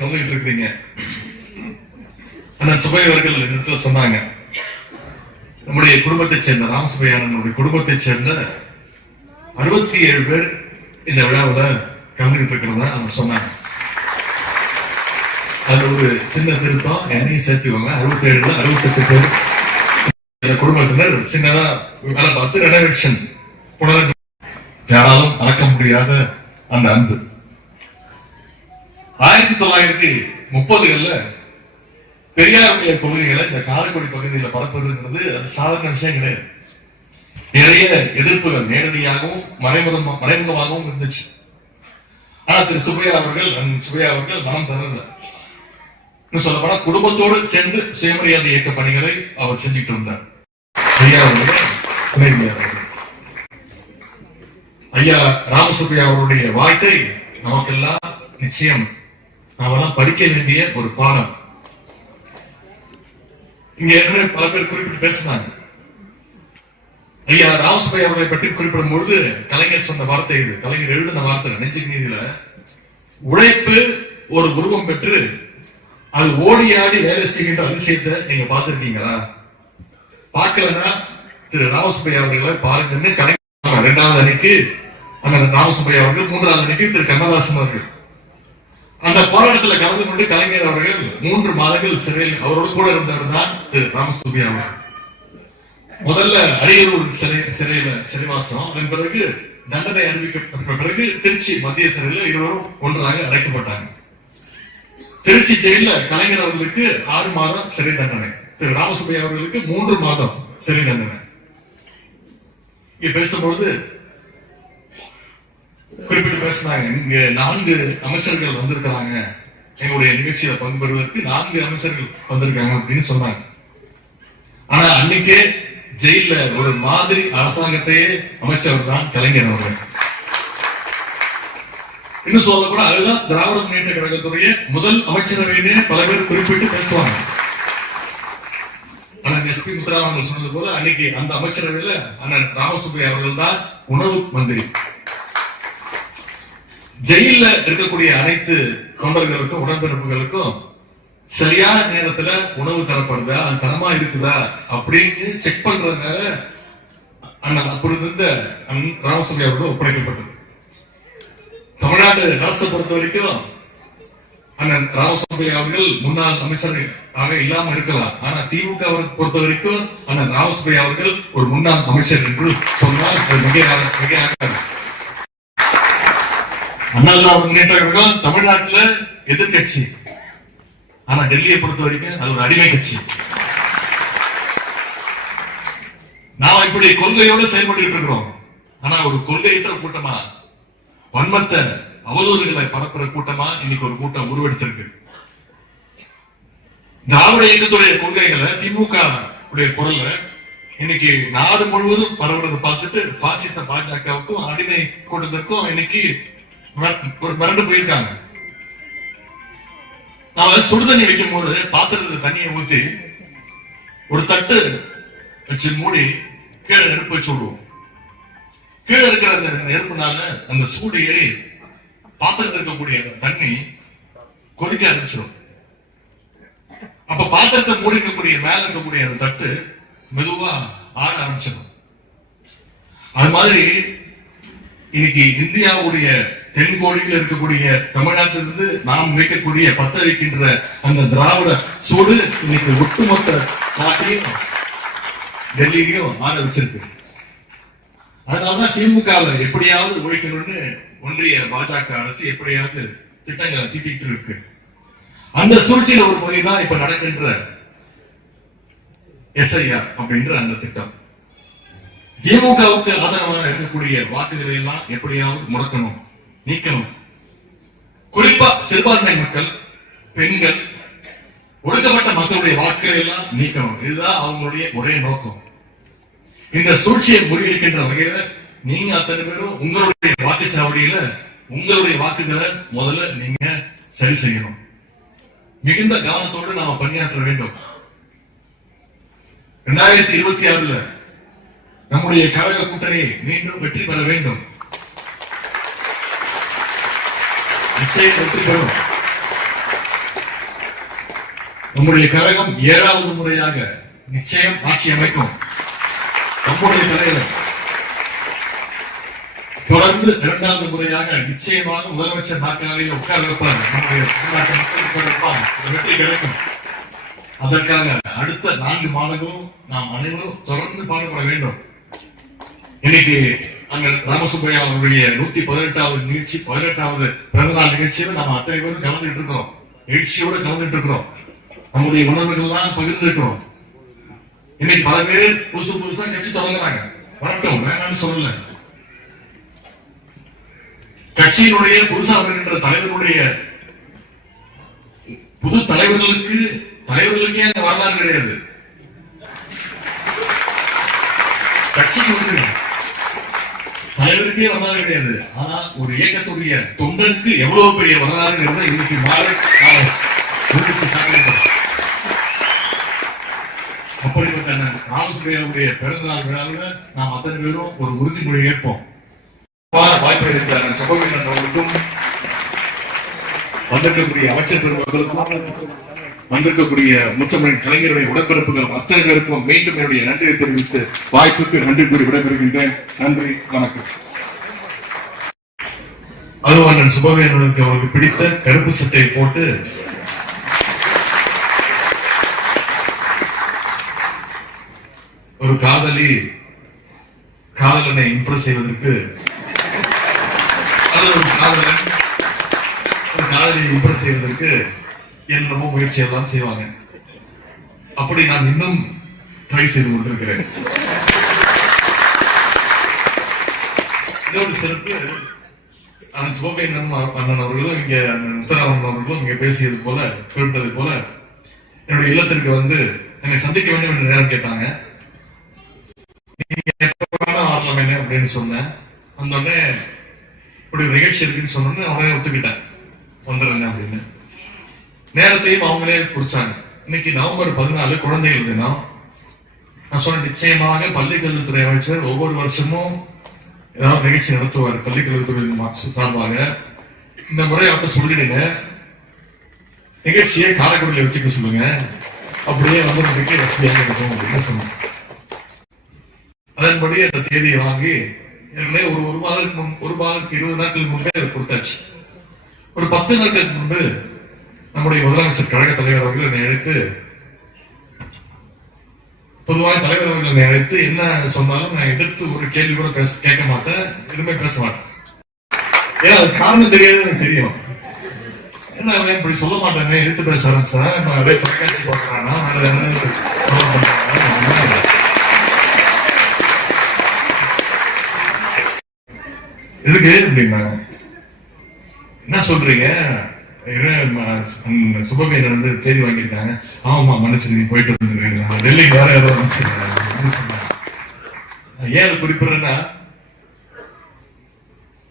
சொல்லிட்டு இருக்கீங்க. சுபை அவர்கள் இந்த சொன்னாங்க, நம்முடைய குடும்பத்தை சேர்ந்த ராமசுபையானனுடைய குடும்பத்தை சேர்ந்த 67 பேர் இந்த விழாவில் கலந்துகிட்டு இருக்கிறதா அவங்க சொன்னாங்க. அது ஒரு சின்ன திருத்தம், என்னையும் சேர்த்துக்கோங்க. 67 68 பேர் இந்த குடும்பத்தினர் சின்னதா வேலை பார்த்து ரெனோவேஷன் யாராலும் மறக்க முடியாத அந்த அன்பு. 1930களில் பெரியாருடைய கொள்கைகளை இந்த காரைக்குடி பகுதியில் பரப்புவதுங்கிறது அது சாதாரண விஷயம் கிடையாது. நிறைய எதிர்ப்புகள் நேரடியாகவும் மறைமுகமாகவும் இருந்துச்சு. ஆனா திரு சுப்பையா அவர்கள் நாம் தரல. சொல்லப்போனா குடும்பத்தோடு சேர்ந்து சுயமரியாதை இயக்க பணிகளை அவர் செஞ்சுட்டு இருந்தார். ஐயா ராமசுப்பையா அவருடைய வாழ்க்கை நமக்கெல்லாம் நிச்சயம் நாமெல்லாம் படிக்க வேண்டிய ஒரு பாடம். இங்க ஏற்கனவே பல பேர் குறிப்பிட்டு பேசினாங்க. ஐயா ராமசுப்பையா அவர்களை பற்றி குறிப்பிடும் பொழுது கலைஞர் சொன்ன வார்த்தை இது, கலைஞர் எழுதின வார்த்தை நெஞ்சுக்கு நீதியில, உழைப்பு ஒரு உருவம் பெற்று அது ஓடி ஆடி வேலை செய்கின்ற அதிசயத்தை நீங்க பார்த்திருக்கீங்களா? பார்க்கலன்னா திரு ராமசுப்பையா அவர்களை பாருங்கன்னு கலைஞர் 2வது அன்னைக்கு அண்ணன் ராமசுப்பையா அவர்கள், 3வது அன்னைக்கு திரு கண்ணதாசன் அவர்கள் அந்த போராட்டத்தில் கலந்து கொண்டு கலைஞர் அவர்கள் 3 மாதங்கள் சிறையில் அவரோடு கூட இருந்தவர் தான் திரு ராமசுப்பையா அவர்கள். முதல்ல அரியலூர் சிறைவாசம், அதன் பிறகு தண்டனை அறிவிக்கப்பட்ட பிறகு திருச்சி மத்திய சிறையில் இருவரும் ஒன்றாக அடைக்கப்பட்டாங்க. திருச்சி ஜெயில கலைஞர் அவர்களுக்கு 6 மாதம் சிறை தண்டனை, திரு ராமசுப்பையா அவர்களுக்கு 3 மாதம் சிறை தண்டனை. இங்க பேசும்போது குறிப்பிட்டு பேசினாங்க, இங்க 4 அமைச்சர்கள் வந்திருக்கிறாங்க, எங்களுடைய நிகழ்ச்சியில பங்கு பெறுவதற்கு 4 அமைச்சர்கள் வந்திருக்காங்க அப்படின்னு சொன்னாங்க. ஆனா அன்னைக்கே ஜெயில ஒரு மாதிரி அரசாங்கத்தையே அமைச்சவர் தான் கலைஞர் அவர்கள். இன்னும் சொல்ல கூட அதுதான் திராவிட முன்னேற்ற கழகத்துடைய முதல் அமைச்சரவையிலே பல பேர் குறிப்பிட்டு பேசுவாங்க. அண்ணன் எஸ்.பி. முத்துராமன் சொன்னது போல அன்னைக்கு அந்த அமைச்சரவையில அண்ணன் ராமசுப்பையா அவர்கள் தான் உணவு மந்திரி. ஜெயில இருக்கக்கூடிய அனைத்து தொண்டர்களுக்கும் உடன்பிறப்புகளுக்கும் சரியான நேரத்துல உணவு தரப்படுதா, அது தரமா இருக்குதா அப்படின்னு செக் பண்றதுனால அண்ணன் அப்படி இருந்த ராமசுப்பையா அவர்கள் ஒப்படைக்கப்பட்டது. தமிழ்நாடு அரசை பொறுத்த வரைக்கும் அண்ணன் ராமசுப்பையா அவர்கள் முன்னாள் அமைச்சராக இல்லாம இருக்கலாம். ஆனா திமுக பொறுத்த வரைக்கும் அண்ணன் ராமசுப்பையா அவர்கள் ஒரு முன்னாள் அமைச்சர் என்று சொன்னால் அது மிக அண்ணா முன்னேற்ற கழகம் தமிழ்நாட்டுல எதிர்கட்சி. ஆனா டெல்லியை பொறுத்த வரைக்கும் அது ஒரு அடிமை கட்சி. நாம இப்படி கொள்கையோடு செயல்பட்டு இருக்கிறோம். ஆனா ஒரு கொள்கையற்ற கூட்டமா, வன்மத்தை அவதூறுகளை பரப்புற கூட்டமா இன்னைக்கு ஒரு கூட்டம் உருவெடுத்திருக்கு. திராவிட இயக்கத்துடைய கொள்கைகளை திமுக உடைய குரல்ல இன்னைக்கு நாடு முழுவதும் பரவுறதை பார்த்துட்டு பாசிச பாஜகவுக்கும் அடிமை கூட்டத்திற்கும் இன்னைக்கு ஒரு மிரண்டு போயிருக்காங்க. நாம சுடுதண்ணி வைக்கும் போது பாத்திரத்துல தண்ணியை ஊத்தி ஒரு தட்டு வச்சு மூடி கீழே நெருப்பு வச்சு விடுவோம். கீழே இருக்கிற அந்த நெருப்புனால அந்த சூடியை பாத்திரத்தில் இருக்கக்கூடிய தண்ணி கொதிக்க ஆரம்பிச்சிடும். அப்ப பாத்திரத்தை மூடி இருக்கக்கூடிய மேல இருக்கக்கூடிய அந்த தட்டு மெதுவா ஆட ஆரம்பிச்சிடும். அது மாதிரி இன்னைக்கு இந்தியாவுடைய தென்கோடியில் இருக்கக்கூடிய தமிழ்நாட்டிலிருந்து நாம் வைக்கக்கூடிய பத்த வைக்கின்ற அந்த திராவிட சூடு இன்னைக்கு ஒட்டுமொத்த நாட்டையும் டெல்லியிலையும் ஆட வச்சிருக்கு. அதனாலதான் திமுக எப்படியாவது ஒழிக்கணும்னு ஒன்றிய பாஜக அரசு எப்படியாவது திட்டங்களை தீட்டிட்டு இருக்கு. அந்த சூழ்ச்சியில ஒரு முறைதான் இப்ப நடக்கின்ற SIR அப்படின்ற அந்த திட்டம். திமுகவுக்கு ஆதரவாக இருக்கக்கூடிய வாக்குகளை எல்லாம் எப்படியாவது முடக்கணும், நீக்கணும். குறிப்பா சிறுபான்மை மக்கள், பெண்கள், ஒடுக்கப்பட்ட மக்களுடைய வாக்குகளை எல்லாம் நீக்கணும். இதுதான் அவங்களுடைய ஒரே நோக்கம். இந்த சூழ்ச்சியை முறியடிக்கின்ற வகையில நீங்க அத்தனை பேரும் உங்களுடைய வாக்குச்சாவடியில உங்களுடைய வாக்குகளை முதல்ல நீங்க சரி செய்யணும். மிகுந்த கவனத்தோடு நாம பணியாற்ற வேண்டும். 2026 நம்முடைய கழக கூட்டணி மீண்டும் வெற்றி பெற வேண்டும். நிச்சயம் வெற்றி பெறும். நம்முடைய கழகம் 7வது முறையாக நிச்சயம் ஆட்சி அமைக்கும். நம்முடைய தலைவர் தொடர்ந்து 2வது முறையாக நிச்சயமாக முதலமைச்சர் நாற்காலியில் உட்கார வைப்பார். நம்முடைய தமிழ்நாட்டு மக்கள் வெற்றி கிடைக்கும். அதற்காக அடுத்த 4 மாதங்களும் நாம் அனைவரும் தொடர்ந்து பாடுபட வேண்டும். இன்னைக்கு அண்ணன் ராமசுப்பையா அவருடைய 118வது நிகழ்ச்சி, 18வது பிறந்தநாள் நிகழ்ச்சியில நாம் அத்தனை பேரும் கலந்துட்டு இருக்கிறோம். எழுச்சியோடு கலந்துட்டு இருக்கிறோம். நம்முடைய உணர்வுகள் எல்லாம் பகிர்ந்து இருக்கிறோம். இன்னைக்கு பல பேர் புதுசா கட்சி தொடங்குறாங்க. வரட்டும், வேணாம்னு சொல்லல. கட்சியினுடைய புதுசா வருகின்ற தலைவருடைய புது தலைவர்களுக்கே அந்த வரலாறு கிடையாது. கட்சிக்கு வந்து தலைவருக்கே வரலாறு கிடையாது. ஆனா ஒரு இயக்கத்துடைய தொண்டருக்கு எவ்வளவு பெரிய வரலாறு இன்னைக்கு அப்படிப்பட்ட ராமசுப்பையாவுடைய பிறந்தநாள் விழாவில் நாம் அத்தனை பேரும் ஒரு உறுதிமொழி ஏற்போம். வாய்ப்பு இருக்கிற சகோதரன் அவர்களுக்கும் வந்திருக்கக்கூடிய அமைச்சர் பெருமக்களுக்கும் வந்திருக்கக்கூடிய முத்தமிழ் கலைஞருடைய உடன்பிறப்புகள் அத்தனை பேருக்கும் மீண்டும் என்னுடைய நன்றியை தெரிவித்து வாய்ப்புக்கு நன்றி கூறி விடைபெறுகின்றேன். நன்றி, வணக்கம். அதுவான் சுபவேந்தனுக்கு அவருக்கு பிடித்த கருப்பு சட்டையை போட்டு ஒரு காதலனை இம்ப்ரெஸ் செய்வதற்கு காதலியை இம்ப்ரெஸ் செய்வதற்கு என்னமோ முயற்சி எல்லாம் செய்வாங்க. அப்படி நான் இன்னும் ட்ரை செய்து கொண்டிருக்கிறேன். இன்னொரு சிறப்பு, அண்ணன் அவர்களும் இங்க முத்தராமன் அவர்களும் இங்க பேசியது போல, குறிப்பிட்டது போல என்னுடைய இல்லத்திற்கு வந்து என்னை சந்திக்க வேண்டும் என்று நேரம் கேட்டாங்க. வரலாம் என்ன அப்படின்னு சொன்னேன். அந்த உடனே இப்படி ஒரு நிகழ்ச்சி இருக்குன்னு சொன்னோன்னு அவனே ஒத்துக்கிட்டேன், வந்துடுறேன் அப்படின்னு. நேரத்தையும் அவங்களே குறிச்சாங்க. இன்னைக்கு நவம்பர் 14 குழந்தைகள் தினம். நான் சொன்ன நிச்சயமாக பள்ளிக்கல்வித்துறை அமைச்சர் ஒவ்வொரு வருஷமும் ஏதாவது நிகழ்ச்சி நடத்துவார் பள்ளிக்கல்வித்துறை சார்பாக. இந்த முறை அவர்கிட்ட சொல்லிடுங்க, நிகழ்ச்சியை காரைக்குடியில வச்சுக்க சொல்லுங்க, அப்படியே வந்து வசதியாக இருக்கும் அப்படின்னு சொன்னாங்க. அதன்படி அந்த தேதியை வாங்கி ஏற்கனவே ஒரு மாதத்துக்கு 20 நாட்களுக்கு முன்பே அதை கொடுத்தாச்சு. ஒரு 10 நாட்களுக்கு முன்பு நம்முடைய முதலமைச்சர் கழக தலைவர் அவர்கள் என்னை அழைத்து, பொதுவாக தலைவர் அவர்கள் என்னை அழைத்து என்ன சொன்னாலும் நான் எதிர்த்து ஒரு கேள்வி கூட கேட்க மாட்டேன், எதுவுமே பேச மாட்டேன். ஏன்னா அது காரணம் தெரியாது எனக்கு தெரியும். என்ன இப்படி சொல்ல மாட்டேன், எடுத்து பேச ஆரம்பிச்சா நான் அப்படியே தொலைக்காட்சி பார்க்கறானா எதுக்கு அப்படின்னா, என்ன சொல்றீங்க, சுபமேதன் வந்து தேதி வாங்கியிருக்காங்க. ஆமா மன்னிச்சு நீங்க போயிட்டு வந்துருக்கீங்க, டெல்லிக்கு வேற ஏதோ ஏன் அதை குறிப்பிடுறேன்னா,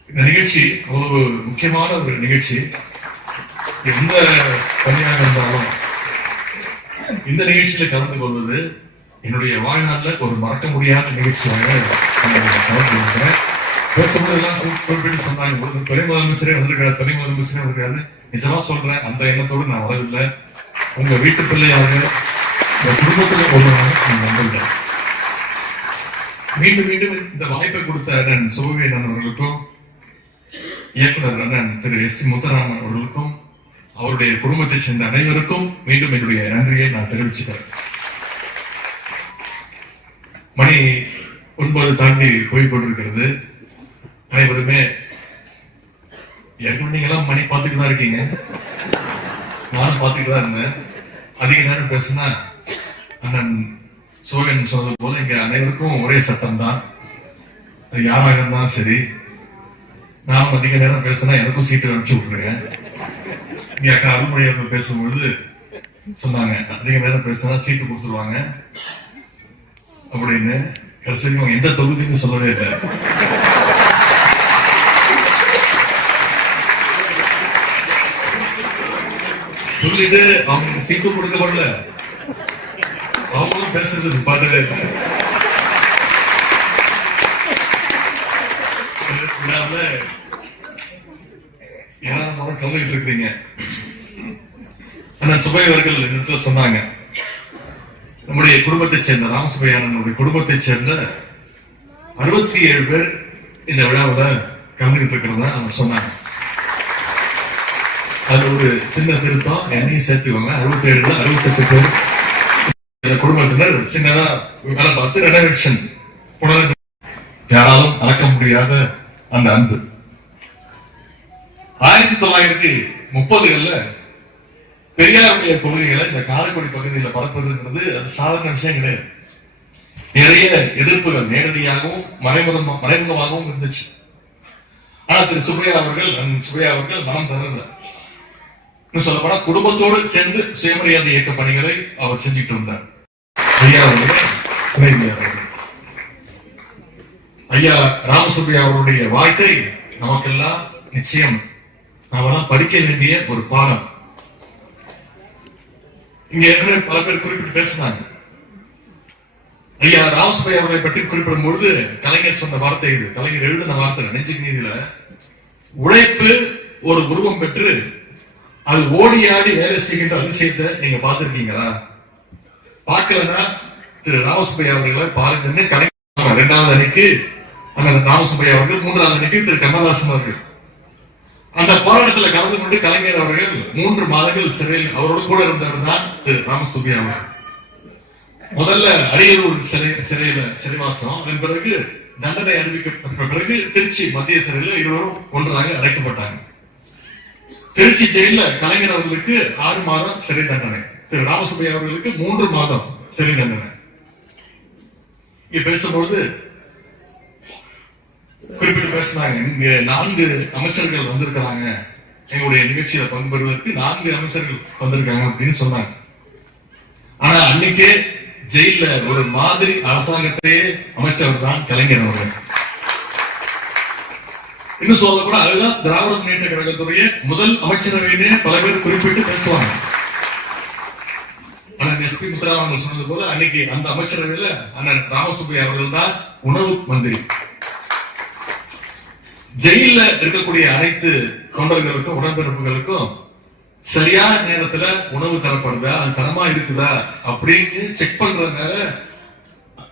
இந்த நிகழ்ச்சி அவ்வளவு முக்கியமான ஒரு நிகழ்ச்சி. எந்த பணியாக இருந்தாலும் இந்த நிகழ்ச்சியில கலந்து கொள்வது என்னுடைய வாழ்நாள்ல ஒரு மறக்க முடியாத நிகழ்ச்சியாக கலந்து கொள்கிறேன். பேசும்போது எல்லாம் குறிப்பிட்டு சொன்னாங்க, துணை முதலமைச்சரே வந்திருக்காரு, துணை முதலமைச்சரே வந்திருக்காரு. நிஜமா சொல்றேன், அந்த எண்ணத்தோடு நான் வரவில்லை. உங்க வீட்டு பிள்ளையாக, உங்க குடும்பத்துல ஒருவராக நான் வந்துள்ளேன். மீண்டும் மீண்டும் இந்த வாய்ப்பை கொடுத்த அண்ணன் சுபவேந்தன் அவர்களுக்கும், இயக்குனர் அண்ணன் திரு எஸ் டி முத்துராமன் அவர்களுக்கும், அவருடைய குடும்பத்தை சேர்ந்த அனைவருக்கும் மீண்டும் என்னுடைய நன்றியை நான் தெரிவிச்சுக்கிறேன். மணி 9 தாண்டி போய் கொண்டிருக்கிறது. அனைவருமே ஏற்கனவே நீங்க எல்லாம் மணி பார்த்துட்டு தான் இருக்கீங்க, நானும் பார்த்துட்டு தான் இருந்தேன். அதிக நேரம் பேசுனா அண்ணன் சோகன் சொன்னது போல இங்க அனைவருக்கும் ஒரே சத்தம் தான். அது யாராக இருந்தாலும் சரி, நானும் அதிக நேரம் பேசினா எனக்கும் சீட்டு அனுப்பிச்சு விட்டுருங்க. இங்க அக்கா அருள்மொழி அவர்கள் பேசும்பொழுது சொன்னாங்க, அதிக நேரம் பேசினா சீட்டு கொடுத்துருவாங்க அப்படின்னு. கடைசிக்கும் எந்த தொகுதின்னு சொல்லவே இல்லை. சொல்லிட்டு அவங்க சீட்டு கொடுக்கப்படல, அவங்களும் பேசுறது பாட்டு கலந்துட்டு இருக்கிறீங்க. சுபை அவர்கள் சொன்னாங்க, நம்முடைய குடும்பத்தை சேர்ந்த ராமசுபையானனுடைய குடும்பத்தை சேர்ந்த 67 பேர் இந்த விழாவில் கலந்துட்டு இருக்கிறதா அவங்க சொன்னாங்க. அது ஒரு சின்ன திருத்தம், என்னையும் சேர்த்துக்கோங்க. 67 68 பேர் இந்த குடும்பத்தினர் சின்னதா வேலை பார்த்து ரெனோவேஷன் யாராலும் மறக்க முடியாத அந்த அன்பு. 1930களில் பெரியாருடைய கொள்கைகளை இந்த காரைக்குடி பகுதியில் பரப்புவதுங்கிறது அது சாதாரண விஷயம் கிடையாது. நிறைய எதிர்ப்புகள் நேரடியாகவும் மறைமுகமாகவும் இருந்துச்சு. ஆனா திரு சுப்பையா அவர்கள் மனம் திறந்தார். சொல்லப்போனா குடும்பத்தோடு சேர்ந்து சுயமரியாதை இயக்க பணிகளை அவர் செஞ்சுட்டு இருந்தார். ஐயா ராமசுப்பையா அவருடைய வாழ்க்கை நமக்கெல்லாம் நிச்சயம் நாமெல்லாம் படிக்க வேண்டிய ஒரு பாடம். இங்க ஏற்கனவே பல பேர் குறிப்பிட்டு பேசினாங்க. ஐயா ராமசுப்பையா அவர்களை பற்றி குறிப்பிடும் பொழுது கலைஞர் சொன்ன வார்த்தை இது, கலைஞர் எழுதின வார்த்தை நெஞ்சுக்கு நீதியில, உழைப்பு ஒரு உருவம் பெற்று அது ஓடி ஆடி வேலை செய்கின்ற அதிசயத்தை நீங்க பார்த்திருக்கீங்களா? பார்க்கலன்னா திரு ராமசுப்பையா அவர்களை பாருங்கன்னு கலைஞர் 2வது அன்னைக்கு அண்ணன் ராமசுப்பையா அவர்கள், 3வது அன்னைக்கு திரு கண்ணதாசன் அவர்கள் அந்த போராட்டத்தில் கலந்து கொண்டு கலைஞர் அவர்கள் 3 மாதங்கள் சிறையில் அவரோடு கூட இருந்தவர் தான் திரு ராமசுப்பையா அவர்கள். முதல்ல அரியலூர் சிறைவாசம், அதன் பிறகு தண்டனை அறிவிக்கப்பட்ட பிறகு திருச்சி மத்திய சிறையில் இருவரும் ஒன்றாக அடைக்கப்பட்டாங்க. திருச்சி ஜெயில கலைஞர் அவர்களுக்கு 6 மாதம் சிறை தண்டனை, திரு ராமசுப்பையா அவர்களுக்கு 3 மாதம் சிறை தண்டனை. இங்க பேசும்போது குறிப்பிட்டு பேசினாங்க, இங்க 4 அமைச்சர்கள் வந்திருக்கிறாங்க, எங்களுடைய நிகழ்ச்சியில பங்கு பெறுவதற்கு 4 அமைச்சர்கள் வந்திருக்காங்க அப்படின்னு சொன்னாங்க. ஆனா அன்னைக்கே ஜெயில ஒரு மாதிரி அரசாங்கத்தையே அமைச்சவர் தான் கலைஞர் அவர்கள். இன்னும் சொல்ல கூட அதுதான் திராவிட முன்னேற்ற கழகத்துடைய முதல் அமைச்சரவையிலே பல பேர் குறிப்பிட்டு பேசுவாங்க. அண்ணன் எஸ் பி முத்துராமன் சொன்னது போல அன்னைக்கு அந்த அமைச்சரவையில அண்ணன் ராமசுப்பையா அவர்கள் தான் உணவு மந்திரி. ஜெயில இருக்கக்கூடிய அனைத்து தொண்டர்களுக்கும் உடன்பிறப்புகளுக்கும் சரியான நேரத்துல உணவு தரப்படுதா, அது தரமா இருக்குதா அப்படின்னு செக் பண்றதுனால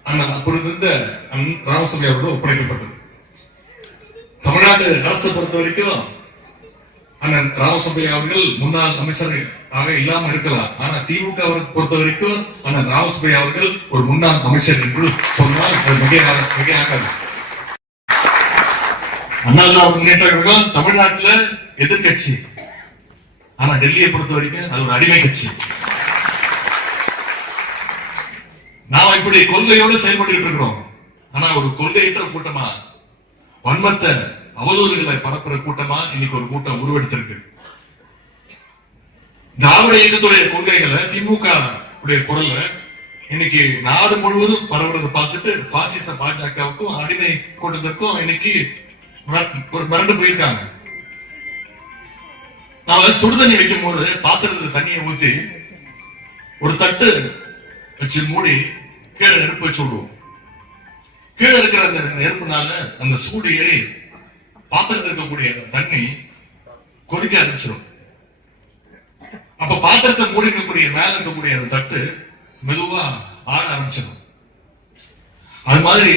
அண்ணன் அப்படி இருந்த ராமசுப்பையா அவர்கள் ஒப்படைக்கப்பட்டது. தமிழ்நாடு அரசை பொறுத்த வரைக்கும் அண்ணன் ராமசுப்பையா அவர்கள் முன்னாள் அமைச்சராக இல்லாம இருக்கலாம். ஆனா திமுக பொறுத்த வரைக்கும் அண்ணன் ராமசுப்பையா அவர்கள் ஒரு முன்னாள் அமைச்சர் என்று சொன்னால் அது மிகையாகாது. அண்ணா திராவிட முன்னேற்ற கழகம் தமிழ்நாட்டுல எதிர்கட்சி, ஆனா டெல்லியை பொறுத்த வரைக்கும் அது ஒரு அடிமை கட்சி. நாம இப்படி கொள்கையோடு செயல்பட்டு இருக்கிறோம். ஆனா ஒரு கொள்கையற்ற கூட்டமா, வன்மத்தை அவதூறுகளை பரப்புற கூட்டமா இன்னைக்கு ஒரு கூட்டம் உருவெடுத்திருக்கு. திராவிட இயக்கத்துடைய கொள்கைகளை திமுக குரல்ல இன்னைக்கு நாடு முழுவதும் பரவுறதை பார்த்துட்டு பாசிச பாஜகவுக்கும் அடிமை கூட்டத்திற்கும் இன்னைக்கு மிரண்டு போயிருக்காங்க. நாம சுடுதண்ணி வைக்கும் போது பாத்திரத்துல தண்ணியை ஊத்தி ஒரு தட்டு வச்சு மூடி கீழே நெருப்பு வச்சு விடுவோம். கீழே இருக்கிற அந்த நெருப்புனால அந்த சூடியை பாத்திரத்தில் இருக்கக்கூடிய தண்ணி கொதிக்க ஆரம்பிச்சிடும். அப்ப பாத்திரத்தை மூடி இருக்கக்கூடிய மேல இருக்கக்கூடிய அந்த தட்டு மெதுவா ஆட ஆரம்பிச்சிடும். அது மாதிரி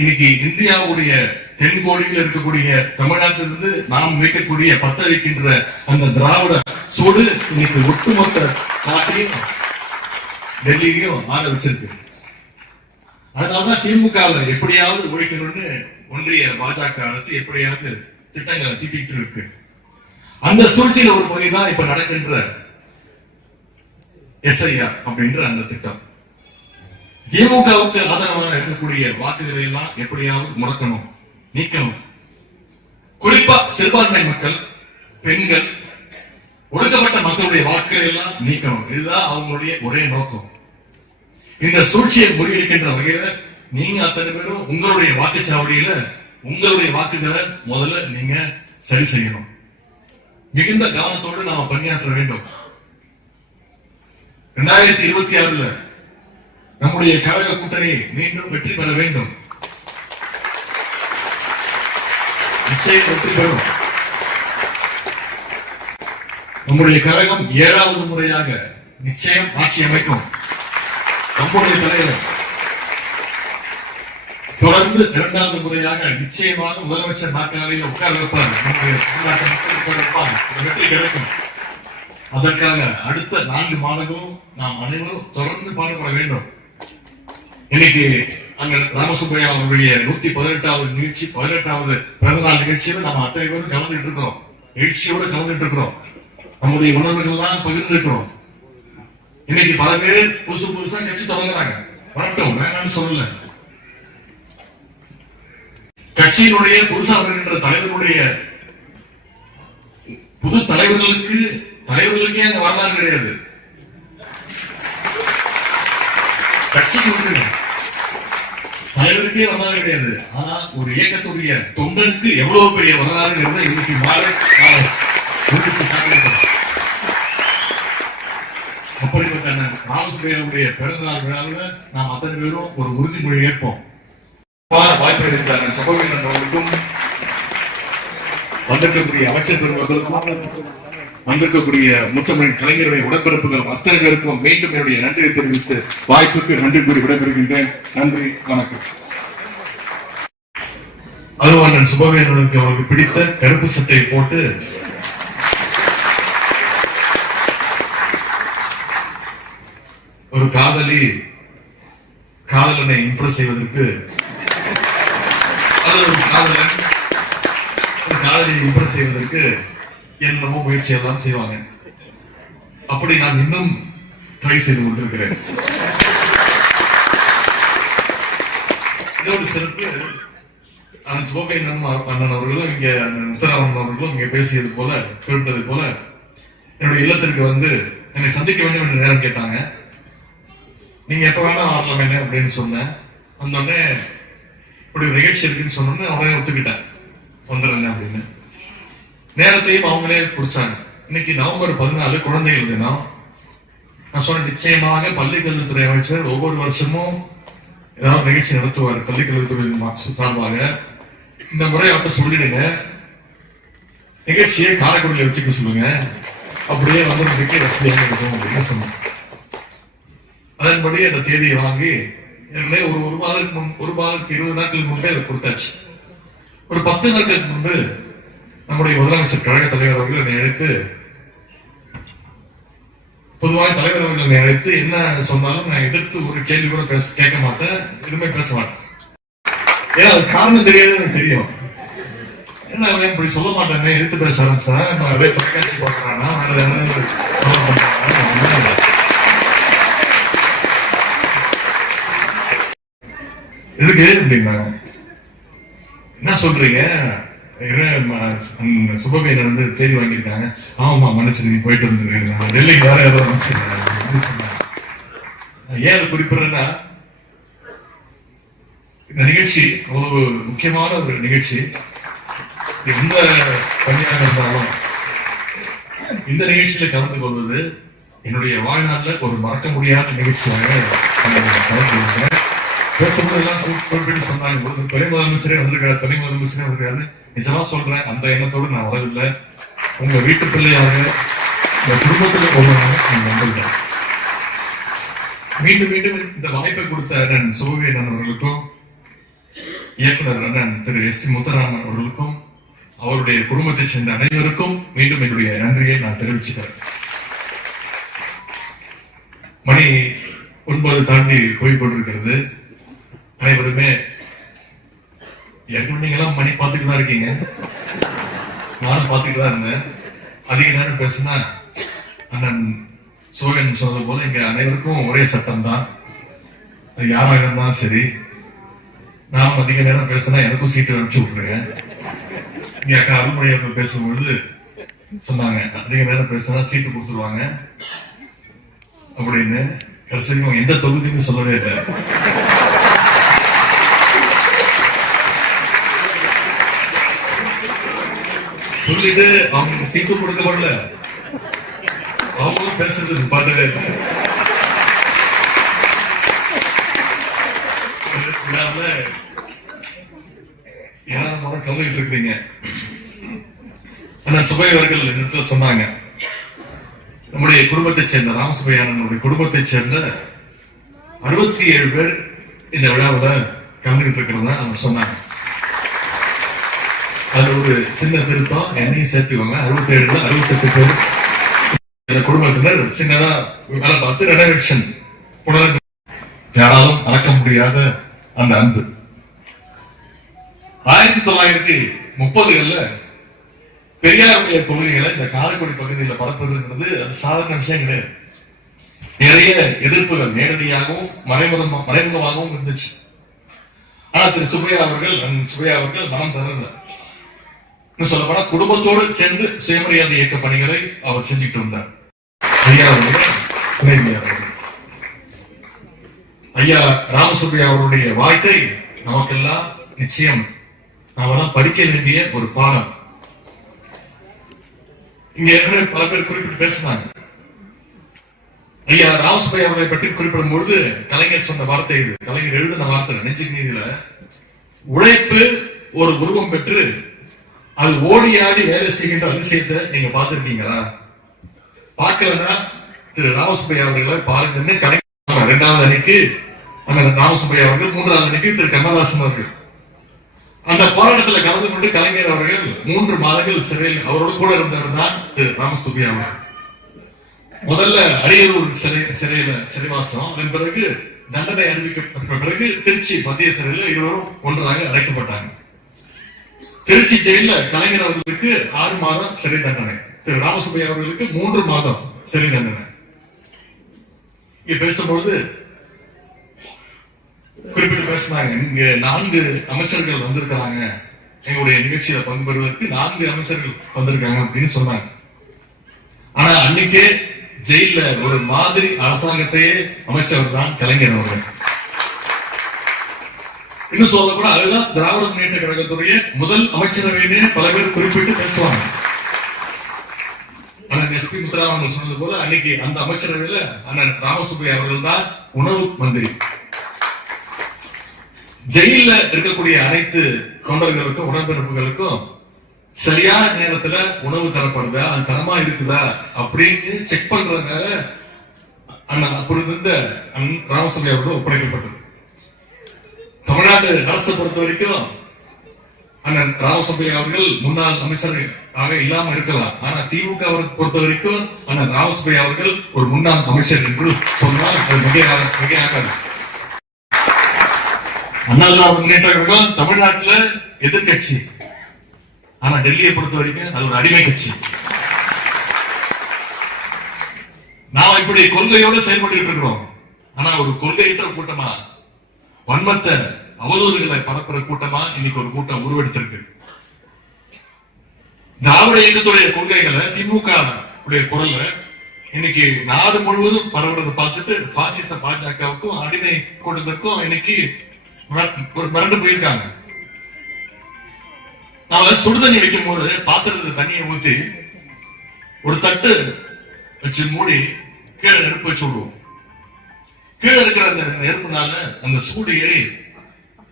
இன்னைக்கு இந்தியாவுடைய தென்கோடியில் இருக்கக்கூடிய தமிழ்நாட்டிலிருந்து நாம் வைக்கக்கூடிய பத்த வைக்கின்ற அந்த திராவிட சூடு இன்னைக்கு ஒட்டுமொத்த நாட்டையும் டெல்லியிலையும் ஆட வச்சிருக்கு. அதனாலதான் திமுக எப்படியாவது ஒழிக்கணும்னு ஒன்றிய பாஜக அரசு எப்படியாவது திட்டங்களை தீட்டிட்டு இருக்கு. அந்த சூழ்ச்சியில ஒரு பகுதிதான் இப்ப நடக்கின்ற SIR அப்படின்ற அந்த திட்டம். திமுகவுக்கு ஆதரவாக இருக்கக்கூடிய வாக்குகளை எல்லாம் எப்படியாவது முடக்கணும், நீக்கணும். குறிப்பா சிறுபான்மை மக்கள், பெண்கள், ஒடுக்கப்பட்ட மக்களுடைய வாக்குகளை எல்லாம் நீக்கணும். இதுதான் அவங்களுடைய ஒரே நோக்கம். இந்த சூழ்ச்சியை முறியடிக்கின்ற வகையில நீங்க அத்தனை பேரும் உங்களுடைய வாக்குச்சாவடியில உங்களுடைய வாக்குகளை முதல்ல நீங்க சரி செய்யணும். மிகுந்த கவனத்தோடு நாம பணியாற்ற வேண்டும். 2026 நம்முடைய கழக கூட்டணி மீண்டும் வெற்றி பெற வேண்டும். நிச்சயம் வெற்றி பெறும். நம்முடைய கழகம் 7வது முறையாக நிச்சயம் ஆட்சி அமைக்கும். நம்முடைய தலைவர் தொடர்ந்து 2வது முறையாக நிச்சயமாக முதலமைச்சர் நாற்காலியில் உட்கார வைப்பார். நம்முடைய வெற்றி கிடைக்கும். அதற்காக அடுத்த 4 மாதங்களும் நாம் அனைவரும் தொடர்ந்து பாடுபட வேண்டும். இன்னைக்கு அங்க ராமசுப்பையா அவருடைய 118வது நிகழ்ச்சி, 18வது பிறந்தநாள் நிகழ்ச்சியில நம்ம அத்தனை பேரும் கலந்துட்டு இருக்கிறோம். எழுச்சியோடு கலந்துட்டு இருக்கிறோம். நம்முடைய உணர்வுகள் தான் பகிர்ந்து இருக்கிறோம். இன்னைக்கு பல பேர் புதுசா கட்சி தொடங்குறாங்க. வரட்டும், வேணாம்னு சொல்லல. கட்சியினுடைய புதுசா வருகின்ற தலைவருடைய புது தலைவர்களுக்கே அங்க வரலாறு கிடையாது. கட்சிக்கு தலைவருக்கே வரலாறு கிடையாது. ஆனா ஒரு இயக்கத்துடைய தொண்டனுக்கு எவ்வளவு பெரிய வரலாறு இன்னைக்கு அப்படிப்பட்ட ராமசுப்பையாவுடைய பிறந்தநாள் விழாவில் நாம் அத்தனை பேரும் ஒரு உறுதிமொழி ஏற்போம். வாய்ப்பு இருக்கிறாங்க சகோதரன் அவர்களுக்கும், வந்திருக்கக்கூடிய அமைச்சர் பெருமக்களுக்கும், வந்திருக்கக்கூடிய முத்தமிழ் கலைஞருடைய உடன்பிறப்புகள் அத்தனை பேருக்கும் மீண்டும் என்னுடைய நன்றியை தெரிவித்து வாய்ப்புக்கு நன்றி கூறி விடைபெறுகின்றேன். நன்றி, வணக்கம். அதுவான் சுபவேந்தனுக்கு அவருக்கு பிடித்த கருப்பு சட்டையை போட்டு ஒரு காதலனை இம்ப்ரெஸ் செய்வதற்கு காதலியை இம்ப்ரெஸ் செய்வதற்கு என்னமோ முயற்சி எல்லாம் செய்வாங்க. அப்படி நான் இன்னும் ட்ரை செய்து கொண்டிருக்கிறேன். இதோடு சிறப்பு அண்ணன் அவர்களும் இங்க முத்தராமன் அவர்களும் இங்க பேசியது போல, கேட்டது போல என்னுடைய இல்லத்திற்கு வந்து என்னை சந்திக்க வேண்டும் என்று நேரம் கேட்டாங்க. நீங்க எப்ப வேணா வரலாம் என்ன அப்படின்னு சொன்னேன். அந்த உடனே இப்படி ஒரு நிகழ்ச்சி இருக்குன்னு சொன்னோன்னு அவரே ஒத்துக்கிட்டேன், வந்துடுறேன் அப்படின்னு. நேரத்தையும் அவங்களே குறிச்சாங்க. இன்னைக்கு நவம்பர் 14 குழந்தைகள் தினம். நான் சொன்ன நிச்சயமாக பள்ளிக்கல்வித்துறை அமைச்சர் ஒவ்வொரு வருஷமும் ஏதாவது நிகழ்ச்சி நடத்துவார் பள்ளிக்கல்வித்துறை சார்பாக. இந்த முறை அவர்கிட்ட சொல்லிடுங்க, நிகழ்ச்சியை காரைக்குடியில வச்சுக்க சொல்லுங்க, அப்படியே வந்து வசதியாக இருக்கும் அப்படின்னு சொன்னாங்க. அதன்படி அந்த தேதியை வாங்கி ஒரு மாதத்துக்கு 20 நாட்களுக்கு முன்பே அதை கொடுத்தாச்சு. ஒரு 10 நாட்களுக்கு முன்பு நம்முடைய முதலமைச்சர் கழக தலைவர் அவர்கள் என்னை அழைத்து, பொதுவாக தலைவர் அவர்கள் என்னை அழைத்து என்ன சொன்னாலும் நான் எதிர்த்து ஒரு கேள்வி கூட கேட்க மாட்டேன், எதுவுமே பேச மாட்டேன். ஏன்னா அது காரணம் தெரியாது, எனக்கு தெரியும். என்ன அவன் இப்படி சொல்ல மாட்டேன், எதிர்த்து பேச ஆரம்பிச்சேன், அதே தொலைக்காட்சி பார்க்கறானா வேற ஏதாவது எதுக்கு அப்படின்னா, என்ன சொல்றீங்க, சுபவீரர் வந்து தேதி வாங்கியிருக்காங்க. ஆமா மன்னிச்சு நீங்க போயிட்டு வந்துருக்கீங்க, டெல்லிக்கு வேற ஏதாவது ஏன் அதை குறிப்பிடுறேன்னா, இந்த நிகழ்ச்சி அவ்வளவு முக்கியமான ஒரு நிகழ்ச்சி. எந்த பணியாக இருந்தாலும் இந்த நிகழ்ச்சியில கலந்து கொள்வது என்னுடைய வாழ்நாள்ல ஒரு மறக்க முடியாத நிகழ்ச்சியாக பேசும்போது எல்லாம் குறிப்பிட்டு சொன்னாங்க. துணை முதலமைச்சரே வந்திருக்காரு, துணை முதலமைச்சரே வந்திருக்காரு. நிஜமா சொல்றேன், அந்த எண்ணத்தோடு நான் வரவில்லை. உங்க வீட்டு பிள்ளையாக இந்த குடும்பத்தில் வந்திருக்கேன். மீண்டும் மீண்டும் இந்த வாய்ப்பை கொடுத்த அண்ணன் சுபவீரன் அவர்களுக்கும், இயக்குனர் அண்ணன் திரு எஸ் டி முத்துராமன் அவர்களுக்கும், அவருடைய குடும்பத்தை சேர்ந்த அனைவருக்கும் மீண்டும் என்னுடைய நன்றியை நான் தெரிவிச்சுக்கிறேன். மணி 9 தாண்டி போய் கொண்டிருக்கிறது. அனைவருமே நீங்களாம் மணி பார்த்துட்டு தான் இருக்கீங்க, நானும் பார்த்துட்டு தான் இருந்தேன். அதிக நேரம் பேசினா அண்ணன் சோழன் சொன்னது போல இங்க அனைவருக்கும் ஒரே சட்டம் தான், அது யாராக இருந்தாலும் சரி. நானும் அதிக நேரம் பேசினா எனக்கும் சீட்டு அனுப்பிச்சு விட்டுருங்க. இங்க அக்கா அருள்மொழி அவர்கள் பேசும்பொழுது சொன்னாங்க, அதிக நேரம் பேசினா சீட்டு கொடுத்துருவாங்க அப்படின்னு. கடைசியும் எந்த தொகுதின்னு சொல்லவே இல்லை. சொல்லிட்டு அவங்க சீட்டு கொடுக்கப்படல, அவங்களும் பேசுறது பாட்டவே இல்லை. கலந்துட்டு இருக்கிறீங்க. சுபையவர்கள் என்னிடத்துல சொன்னாங்க, நம்முடைய குடும்பத்தை சேர்ந்த ராமசுபையானனுடைய குடும்பத்தை சேர்ந்த 67 பேர் இந்த விழாவில் கலந்துகிட்டு இருக்கிறதா அவங்க சொன்னாங்க. அது ஒரு சின்ன திருத்தம், என்னையும் சேர்த்துக்கோங்க. 67 68 பேர் இந்த குடும்பத்தினர் சின்னதா வேலை பார்த்து ரெனோவேஷன் யாராலும் மறக்க முடியாத அந்த அன்பு. 1930களில் பெரியாருடைய கொள்கைகளை இந்த காரைக்குடி பகுதியில் பரப்புவதுங்கிறது அது சாதாரண விஷயம் கிடையாது. நிறைய எதிர்ப்புகள் நேரடியாகவும் மறைமுகமாகவும் இருந்துச்சு. ஆனா திரு சுப்பையா அவர்கள் மனம் திறந்தார். சொல்லப்போனா குடும்பத்தோடு சேர்ந்து சுயமரியாதை இயக்க பணிகளை அவர் செஞ்சுட்டு இருந்தார். ஐயா ராமசுப்பையா அவருடைய வாழ்க்கை நமக்கெல்லாம் நிச்சயம் நாமெல்லாம் படிக்க வேண்டிய ஒரு பாடம். இங்க ஏற்கனவே பல பேர் குறிப்பிட்டு பேசினாங்க. ஐயா ராமசுப்பையா அவர்களை பற்றி குறிப்பிடும் பொழுது கலைஞர் சொன்ன வார்த்தை இது, கலைஞர் எழுதின வார்த்தை நெஞ்சுக்கு நீதியில, உழைப்பு ஒரு உருவம் பெற்று அது ஓடி ஆடி வேலை செய்கின்ற அதிசயத்தை நீங்க பார்த்திருக்கீங்களா? பார்க்கலன்னா திரு ராமசுப்பையா அவர்களை பாருங்கன்னு கலைஞர் 2வது அன்னைக்கு ராமசுப்பையா அவர்கள், 3வது அன்னைக்கு திரு கண்ணதாசன் அவர்கள் அந்த போராட்டத்தில் கலந்து கொண்டு கலைஞர் அவர்கள் 3 மாதங்கள் சிறையில் அவரோடு கூட இருந்தவர் தான் திரு ராமசுப்பையா அவர்கள். முதல்ல அரியலூர் சிறைவாசம், அதன் பிறகு தண்டனை அறிவிக்கப்பட்ட பிறகு திருச்சி மத்திய சிறையில் இருவரும் ஒன்றாக அழைக்கப்பட்டாங்க. திருச்சி ஜெயில கலைஞர் அவர்களுக்கு 6 மாதம் சிறை தண்டனை, திரு ராமசுப்பையா அவர்களுக்கு 3 மாதம் சிறை தண்டனை. இங்க பேசும்பொழுது குறிப்பிட்டு பேசினாங்க, இங்க 4 அமைச்சர்கள் வந்திருக்கிறாங்க, எங்களுடைய நிகழ்ச்சியில பங்கு பெறுவதற்கு 4 அமைச்சர்கள் வந்திருக்காங்க அப்படின்னு சொன்னாங்க. ஆனா அன்னைக்கே ஜெயில ஒரு மாதிரி அரசாங்கத்தையே அமைச்சவர் தான் கலைஞர் அவர்கள். இன்னும் சொல்ல கூட அதுதான் திராவிட முன்னேற்ற கழகத்துடைய முதல் அமைச்சரவையிலே பல பேர் குறிப்பிட்டு பேசுவாங்க. அண்ணன் எஸ் பி முத்துராமன் சொன்னது போல அன்னைக்கு அந்த அமைச்சரவையில அண்ணன் ராமசுப்பையா அவர்கள் தான் உணவு மந்திரி. ஜெயில இருக்கக்கூடிய அனைத்து தொண்டர்களுக்கும் உடன்பிறப்புகளுக்கும் சரியான நேரத்துல உணவு தரப்படுதா, அது தரமா இருக்குதா அப்படின்னு செக் பண்றதுக்காக அண்ணன் அப்படி இருந்த ராமசுப்பையா அவர்கள் ஒப்படைக்கப்பட்டது. தமிழ்நாடு அரசை பொறுத்த வரைக்கும் அண்ணன் ராமசுப்பையா அவர்கள் முன்னாள் அமைச்சராக இல்லாம இருக்கலாம். ஆனா திமுக பொறுத்த வரைக்கும் அண்ணன் ராமசுப்பையா அவர்கள் ஒரு முன்னாள் அமைச்சர் என்று சொன்னால் அது மிகையாகாது. அண்ணா திராவிட முன்னேற்ற கழகம் தமிழ்நாட்டுல எதிர்கட்சி, ஆனா டெல்லியை பொறுத்த வரைக்கும் அது ஒரு அடிமை கட்சி. நாம இப்படி கொள்கையோடு செயல்பட்டு இருக்கிறோம். ஆனா ஒரு கொள்கையிட்ட கூட்டமா, வன்மத்தை அவதூறுகளை பரப்புற கூட்டமா இன்னைக்கு ஒரு கூட்டம் உருவெடுத்திருக்கு. திராவிட இயக்கத்துடைய கொள்கைகளை திமுக குரல்ல இன்னைக்கு நாடு முழுவதும் பரவுறதை பார்த்துட்டு பாசிச பாஜகவுக்கும் அடிமை கூட்டத்திற்கும் இன்னைக்கு மிரண்டு போயிருக்காங்க. நாம சுடுதண்ணி வைக்கும் போது பாத்திரத்துல தண்ணியை ஊத்தி ஒரு தட்டு வச்சு மூடி கீழே நெருப்பு வச்சு விடுவோம். கீழே இருக்கிற அந்த நெருப்புனால அந்த சூடியை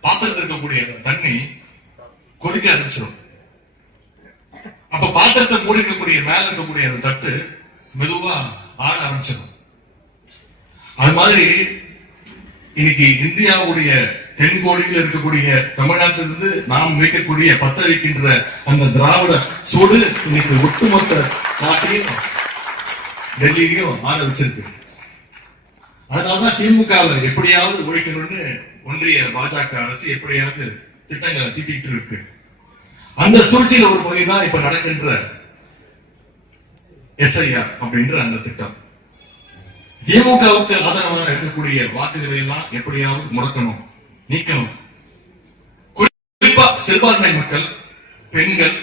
பாத்திரத்தில் இருக்கக்கூடிய தண்ணி கொதிக்க ஆரம்பிச்சிடும். அப்ப பாத்திரத்தை மூடி இருக்கக்கூடிய மேல இருக்கக்கூடிய அந்த தட்டு மெதுவா ஆட ஆரம்பிச்சிடும். அது மாதிரி இன்னைக்கு இந்தியாவுடைய தென்கோடியில் இருக்கக்கூடிய தமிழ்நாட்டிலிருந்து நாம் வைக்கக்கூடிய பத்த வைக்கின்ற அந்த திராவிட சூடு இன்னைக்கு ஒட்டுமொத்த நாட்டையும் டெல்லியிலையும் ஆட வச்சிருக்கு. அதனாலதான் திமுகவை எப்படியாவது ஒழிக்கணும்னு ஒன்றிய பாஜக அரசு எப்படியாவது திட்டங்களை தீட்டிட்டு இருக்கு. அந்த சூழ்ச்சியில ஒரு பகுதிதான் இப்ப நடக்கின்ற எஸ்ஐஆர் அப்படின்ற அந்த திட்டம். திமுகவுக்கு ஆதரவாக இருக்கக்கூடிய வாக்குகளை எல்லாம் எப்படியாவது முடக்கணும், நீக்கணும். குறிப்பா சிறுபான்மை மக்கள், பெண்கள்,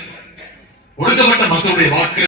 ஒடுக்கப்பட்ட மக்களுடைய வாக்கு